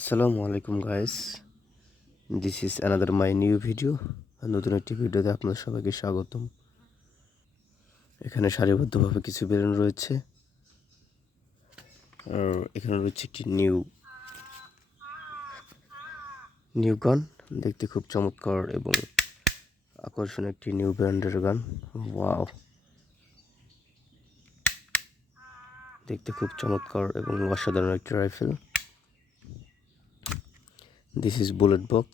Assalamu alaikum guys. This is another my new video. নতুন একটি ভিডিওতে আপনাদের সবাইকে স্বাগতম। এখানে সারিবদ্ধভাবে কিছু বেলুন রয়েছে আর এখানে রয়েছে একটি নিউ গান। দেখতে খুব চমৎকার এবং আকর্ষণীয় একটি নিউ ব্র্যান্ডের গান। ওয়াও, দেখতে খুব চমৎকার এবং অসাধারণ একটি rifle. This is bullet box.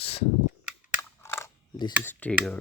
This is trigger.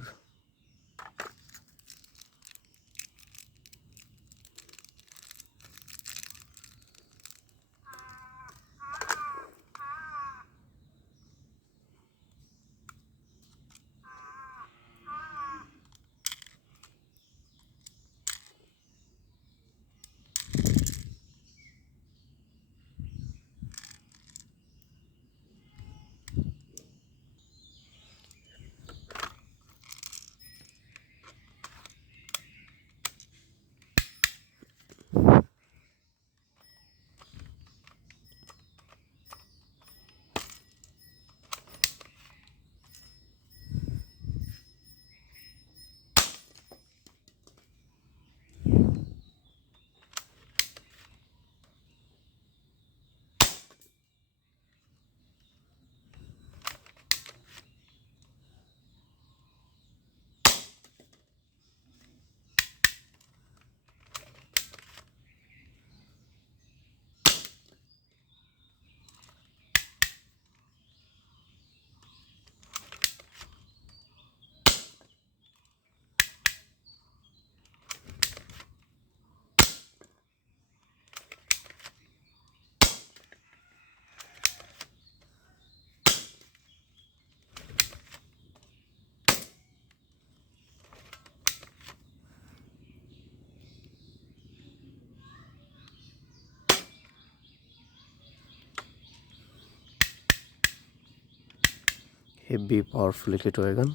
Heavy powerful little air gun.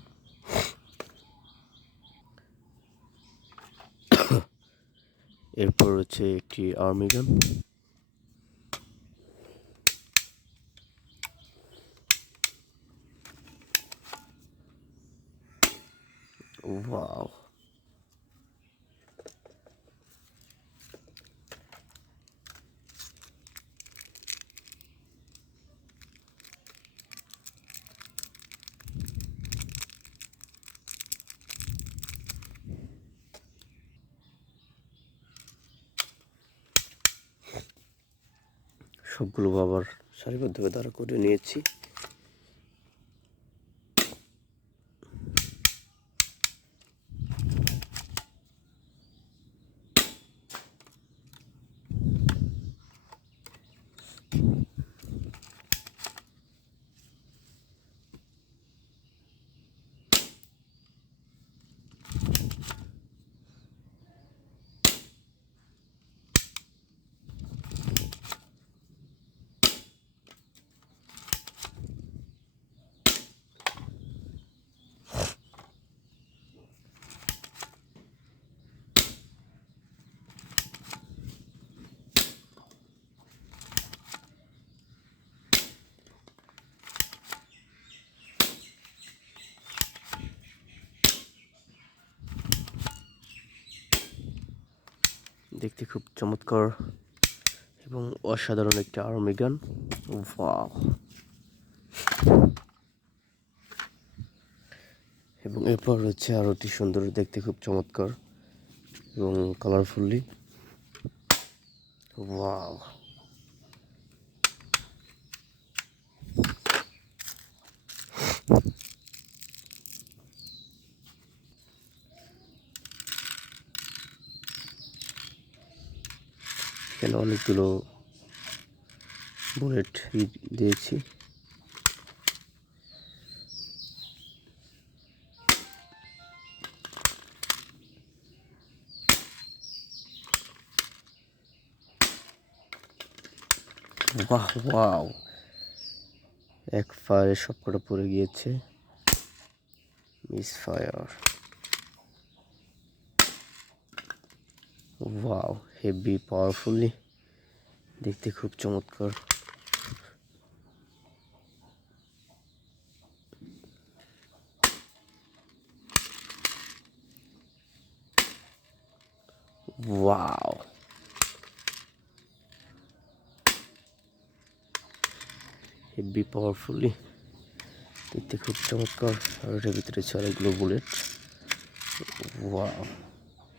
এরপর হচ্ছে একটি আর্মি গান। ওয়াও, সবগুলো আবার সারিবদ্ধভাবে দাঁড়া করে নিয়েছি। দেখতে খুব চমৎকার এবং অসাধারণ একটি আর্মি গান। ওয়াও, এবং এরপর রয়েছে আরো অতি সুন্দর, দেখতে খুব চমৎকার এবং কালারফুলি। ওয়াও, এখানে অনেকগুলো বুলেট দিয়েছি। বাহ, ওয়াও, এক ফায়ারে সবকটা পড়ে গিয়েছে। Miss fire. Wow, heavy powerfully, দেখতে খুব চমৎকার। ওয়াও, হেভি পাওয়ারফুলি দেখতে খুব চমৎকার। আর এটার ভিতরে আছে অনেকগুলো বুলেট। ওয়াও।